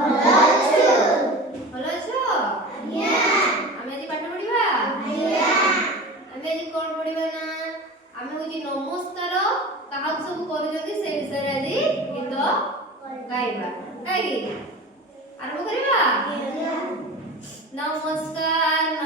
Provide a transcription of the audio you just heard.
ଭଲ ଅଛ? ଆମେ ଆଜି ପାଠ ପଢିବା। ଆମେ ଆଜି କଣ ପଢିବା ନା ଆମେ ହଉଛି ନମସ୍କାର କାହାକୁ ସବୁ କରୁଛନ୍ତି ସେ ବିଷୟରେ ଆଜି ଗୀତ ଗାଇବା। କାହିଁକି ଆରମ୍ଭ କରିବା? ନମସ୍କାର